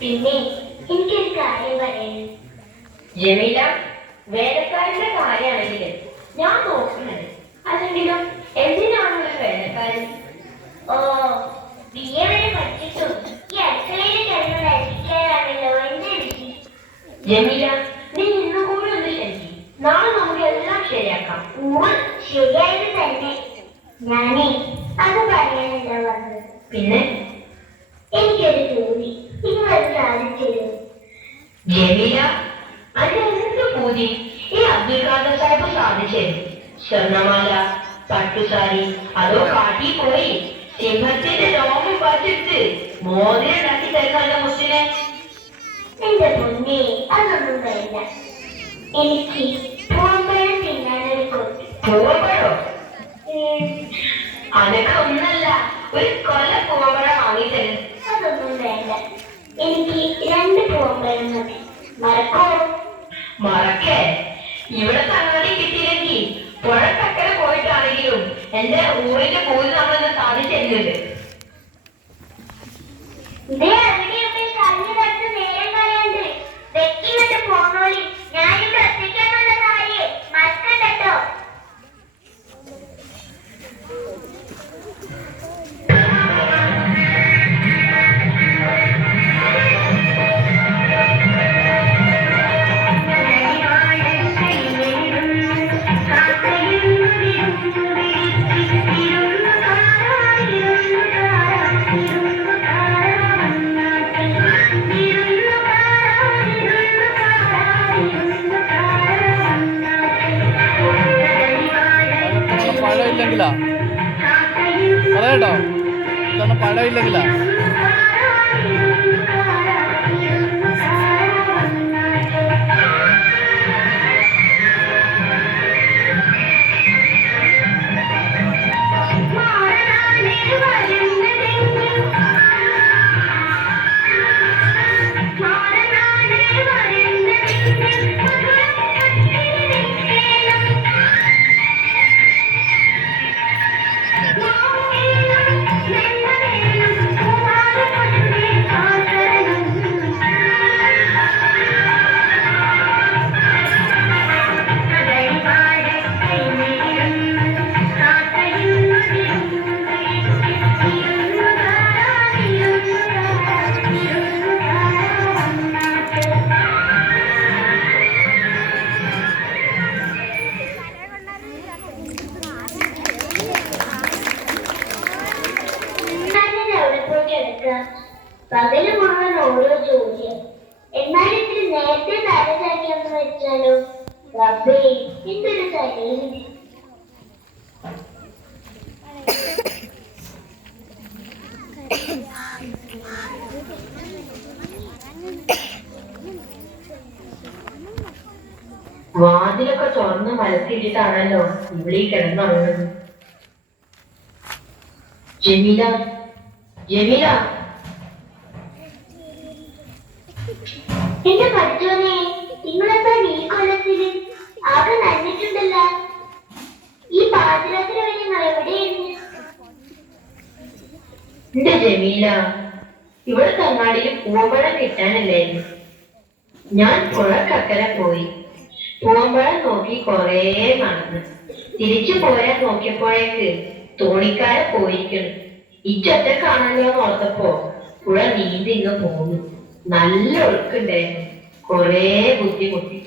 പിന്നെ എനിക്കൊരു കാര്യം പറയാൻ ജമീല, വേലക്കാരന്റെ കാര്യമാണെങ്കിൽ ഞാൻ നോക്കുന്നുണ്ട്. അല്ലെങ്കിലും എന്തിനാണ് ഒരു വേലക്കാരൻ? ഓ, ബിഎ വരെ പഠിച്ചിട്ടും ഈ അടുക്കളയിൽ കിടന്ന് രക്ഷിക്കാനാണല്ലോ എന്റെ വിധി. ജമീല, നീ ഇന്നും കൂടി ഒന്ന് ക്ഷമിക്കും. നാളെ നമുക്ക് എല്ലാം ശരിയാക്കാം. ശരിയായത് തന്നെ. ഞാനേ അത് പറയാനല്ല വന്നത്. പിന്നെ എനിക്കൊരു ജോലി നിങ്ങളത് സാധിച്ചത്. ജമീല, അതെന്ത് പൂതി ഈ അബ്ദുൽ ഖാദർ സാഹിബ് സാധിച്ചത്? സ്വർണമാല, പട്ടുസാരി, അതോ കാട്ടി പോയി സിംഹത്തിന്റെ രോമം പറിച്ചെടുത്ത് മോതിരം ഉണ്ടാക്കി തരുന്നല്ല മുസ്സിനെ? എന്റെ പൊന്നെ, അതൊന്നും വേണ്ട. എനിക്ക് പൂവമ്പഴം തിന്നാനൊരു കൊതി. പൂവമ്പഴോ? അതൊക്കെ ഒന്നല്ല, ഒരു കൊല പൂവമ്പഴം വാങ്ങിത്തരും. അതൊന്നും വേണ്ട, എനിക്ക് 2 പൂവമ്പഴം മതി. മറക്കോ? മറക്കേ? ഇവിടെ തങ്ങാടി കിട്ടിയില്ലെങ്കിൽ പുഴക്കക്കരെ പോയിട്ടാണെങ്കിലും എന്റെ ഊരിന്റെ പൂരി നമ്മളെന്നെ സാധിച്ചിരുന്നുണ്ട്. ഇതേ അവിടെയൊക്കെ കല്ല് കത്ത് നേരം കളയാണ്ട് വെക്കിട്ട് പോന്നോളി. ഞാനിവിടെ ഒറ്റയ്ക്കാന്നുള്ള കാര്യം മറക്കണ്ടോ? പഴമില്ലെങ്കിലാ പറയട്ടോ, ഇതാണ് പഴമില്ലെങ്കിലാ. പകല് മുഴുവൻ ഓരോ ജോലിയാണ്. എന്നാലും ഇത്തിരി നേരത്തെ തലചാക്കിയെന്ന് വെച്ചാലോ? റബ്ബേ, എന്തൊരു ശരീരം. വാതിലൊക്കെ തുറന്ന് മലത്തിയിട്ടാണല്ലോ ഇവിടെ കിടന്നുറങ്ങുന്നത്. ജമീല, ജമീല, എന്റെ പഠിച്ചോനെ, നിങ്ങളെന്താ ഈ കൊല്ലത്തില് ആകെ നന്നിട്ടുണ്ടല്ലോ. ഈ പാതിരാത്രി വരെ നിങ്ങൾ എവിടെയായിരുന്നു? എന്റെ ജമീല, ഇവിടെ തങ്ങാടിയിൽ പൂവമ്പഴം കിട്ടാനില്ലായിരുന്നു. ഞാൻ പുഴക്കക്കര പോയി പൂവമ്പഴം നോക്കി കൊറേ നടന്നു. തിരിച്ചു പോരാൻ നോക്കിയപ്പോഴേക്ക് തോണിക്കാരെ പോയിരിക്കണം. ഇച്ചൊറ്റക്കാണല്ലോ എന്ന് ഓർത്തപ്പോ പുഴ നീന്തി ഇങ്ങ് പോന്നു. നല്ല ഒഴുക്കുണ്ടായിരുന്നു. കൊറേ ബുദ്ധിമുട്ടി.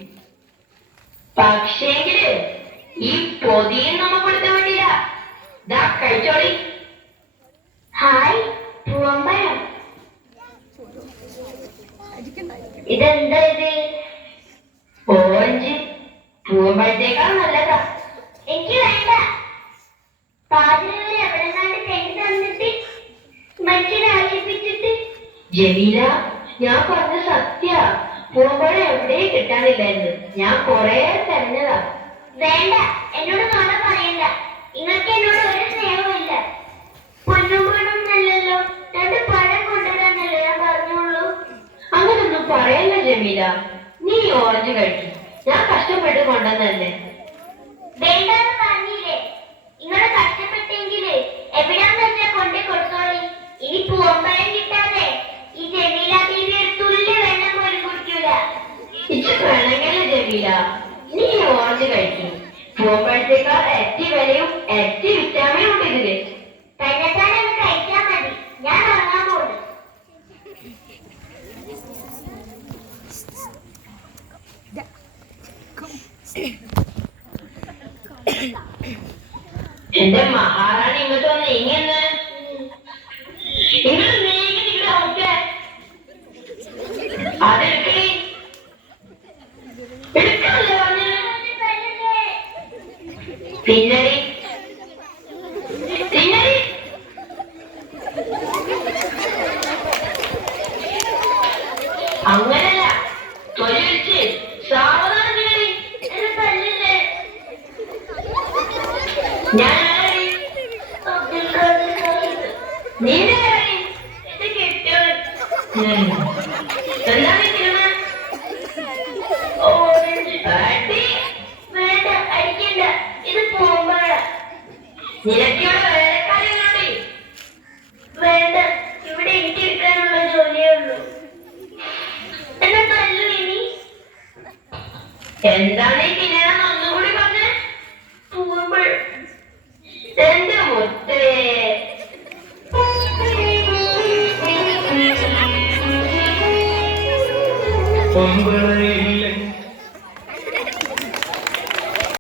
പക്ഷേങ്കില് ഈ പൊതിയും നമ്മ കൊടുത്ത വേണ്ടിയില്ല. ദാ കഴിച്ചോളി. ഹായ്, പൂവമ്പഴം. ഇതെന്താ ഇത്? ഓറഞ്ച്. പൂവമ്പഴത്തേക്കാൾ നല്ലതാ. എനിക്ക് വേണ്ട. പാതിരവരെ എവിടെങ്ങാണ്ട് തെണ്ടി തന്നിട്ട് മനുഷ്യനെ ആശിപ്പിച്ചിട്ട്. ജമീല, ഞാൻ പറഞ്ഞ സത്യ. പോകുമ്പോഴേ എവിടെയും കിട്ടാനില്ലായിരുന്നു. ഞാൻ കൊറേ തെരഞ്ഞതാ. വേണ്ട, എന്നോട് നുണ പറയണ്ട. നിങ്ങൾക്ക് എന്നോട് ഒരു സ്നേഹമില്ല. പൊന്നും പൊന്നൊന്നല്ലല്ലോ, 2 പഴം കൊണ്ടുവരാന്നല്ലേ ഞാൻ പറഞ്ഞോളൂ. അങ്ങനൊന്നും പറയല്ല ജമീല. നീ ഓറഞ്ച് കഴിക്കും. ഞാൻ കഷ്ടപ്പെട്ട് കൊണ്ടുവന്നല്ലേ. വേണ്ടാന്ന് പറഞ്ഞില്ലേ? നിങ്ങള് കഷ്ടപ്പെട്ടെങ്കില് എവിടാന്ന് വെച്ചാ കൊണ്ടേ കൊടുത്തോളി. ഇനി പൂവമ്പഴം കിട്ടാതെ ഈ ജമീല ബീവി ഒരു തുള്ളി വെള്ളം പോലും കുടിക്കൂല. ഇച്ച് വേണമെങ്കിൽ ജമീല, നീ ഓറഞ്ച് കഴിക്കും. പോകുമ്പോഴത്തേക്കാൾ ഇരട്ടി വിലയും ഇരട്ടി വിറ്റാമിനും ഉണ്ട് ഇതില്. തന്നെത്താനൊന്ന് കഴിച്ചാ മതി. ഞാൻ ഉറങ്ങാൻ പോകുന്നു. എന്റെ മഹാറാണി ഇങ്ങോട്ട് വന്ന് നീങ്ങന്ന്. ഇങ്ങോട്ട് നീങ്ങി നിങ്ങളെ നോക്കേ. അതെടുക്കണേ. എടുക്കാനല്ലേ പറഞ്ഞത്? പിന്നടി പിന്നടി അങ്ങനല്ല, തൊലി വെച്ച് സാവധാനം തിന്നടി. എന്നെ തല്ലില്ലേ? ഞാൻ നീന്റെ ഇത് കെട്ടിയോളൂ. എന്താ നിൽക്കുന്നത്? ഓറഞ്ച് അടി. വേണ്ട, അടിക്കണ്ട. ഇത് പൂവമ്പഴ. നിനക്കിവിടെ വേലക്കാരില്ലോടി. വേണ്ട, ഇവിടെ എനിക്ക് എടുക്കാനുള്ള ജോലിയേ ഉള്ളൂ. എന്നെ തല്ലു ഇനി. എന്താണ് ഈ പിന്നെന്ന് ഒന്നുകൂടി പറഞ്ഞേ? പൂവമ്പഴം. എന്റെ മുത്തേ. പൊമ്പളയില്ല